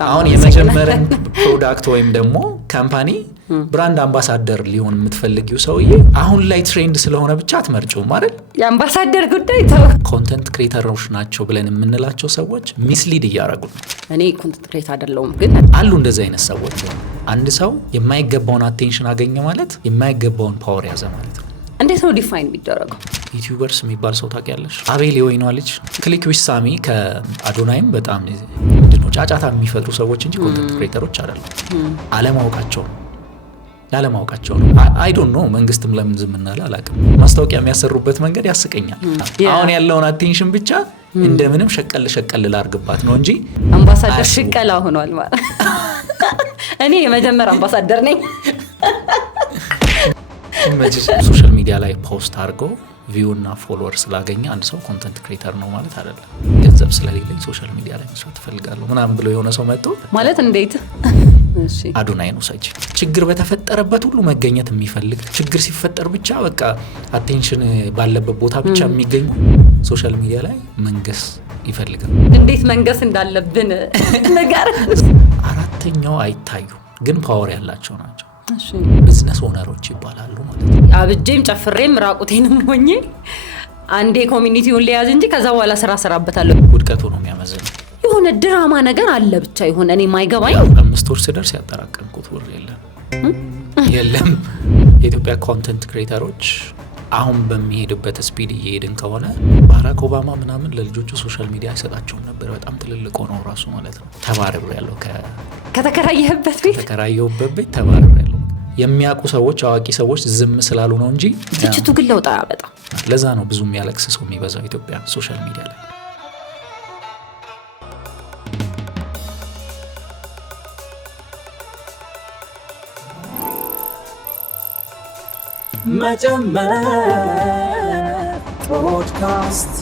አሁን የመጀመሪያን ፕሮዳክት ወይም ደግሞ ካምፓኒ ብራንድ አምባሳደር ሊሆን የምትፈልጊው ሰውዬ አሁን ላይ ትሬንድ ስለሆነ ብቻ አትመርጪውም አይደል? የአምባሳደር ጉዳይ ተው። ኮንተንት ክሬተሮች ናቸው ብለን የምንላቸው ሰዎች ሚስሊድ እያደረጉ ነው። እኔ ኮንተንት ክሬተር አይደለሁም፣ ግን አሉ እንደዚህ አይነት ሰዎች። አንድ ሰው የማይገባውን አቴንሽን አገኘ ማለት የማይገባውን ፓወር ያዘ ማለት ነው። እንዴት ነው ዲፋይን የሚደረገው? ዩቲዩበርስ የሚባል ሰው ታውቂያለሽ? አቤል የወይኗ ልጅ ክሊክ ዊዝ ሳሚ ከአዶናይም በጣም ጫጫታ የሚፈጥሩ ሰዎች እንጂ ኮንተንት ክሬተሮች አይደሉም። ያለማወቃቸው ነው። አይ ዶንት ኖ መንግስትም ለምን ዝም እንዳለ አላውቅም። ማስታወቂያ የሚያሰሩበት መንገድ ያስቀኛል። አሁን ያለውን አቴንሽን ብቻ እንደምንም ሸቀል ላርግባት ነው እንጂ አምባሳደር ሽቀላ ሆኗል ማለት እኔ የመጀመሪያ አምባሳደር ነኝ። ሶሻል ሚዲያ ላይ ፖስት አድርጎ ቪው እና ፎሎወር ስላገኘ አንድ ሰው ኮንተንት ክሬተር ነው ማለት አይደለም። ገንዘብ ስለሌለኝ ሶሻል ሚዲያ ላይ መስራት እፈልጋለሁ ምናምን ብሎ የሆነ ሰው መጥቶ ማለት እንዴት አዶናይ ነው ሳይች ችግር በተፈጠረበት ሁሉ መገኘት የሚፈልግ ችግር ሲፈጠር ብቻ በቃ አቴንሽን ባለበት ቦታ ብቻ የሚገኙ ሶሻል ሚዲያ ላይ መንገስ ይፈልጋል። እንዴት መንገስ እንዳለብን ነገር አራተኛው አይታዩ ግን ፓወር ያላቸው ናቸው። ቢዝነስ ኦነሮች ይባላሉ ማለት ነው። አብጄም ጨፍሬም ራቁቴንም ሆኜ አንዴ ኮሚኒቲውን ሊያዝ እንጂ ከዛ በኋላ ስራበታለሁ። ውድቀቱ ነው የሚያመዝነው። የሆነ ድራማ ነገር አለ ብቻ የሆነ እኔ ማይገባኝ 5 ወር ስደርስ ያጠራቀምኩት ብር የለም። የኢትዮጵያ ኮንተንት ክሬተሮች አሁን በሚሄድበት ስፒድ እየሄድን ከሆነ ባራክ ኦባማ ምናምን ለልጆቹ ሶሻል ሚዲያ አይሰጣቸውም ነበር። በጣም ትልልቅ ሆነው ራሱ ማለት ነው። ተባረሩ ያለው ከተከራየበት ቤት ተባረሩ ያለው የሚያውቁ ሰዎች አዋቂ ሰዎች ዝም ስላሉ ነው እንጂ ትችቱ ግን ለውጣ በጣም ለዛ ነው ብዙ የሚያለቅስ ሰው የሚበዛው ኢትዮጵያ ሶሻል ሚዲያ ላይ። መጀመር ፖድካስት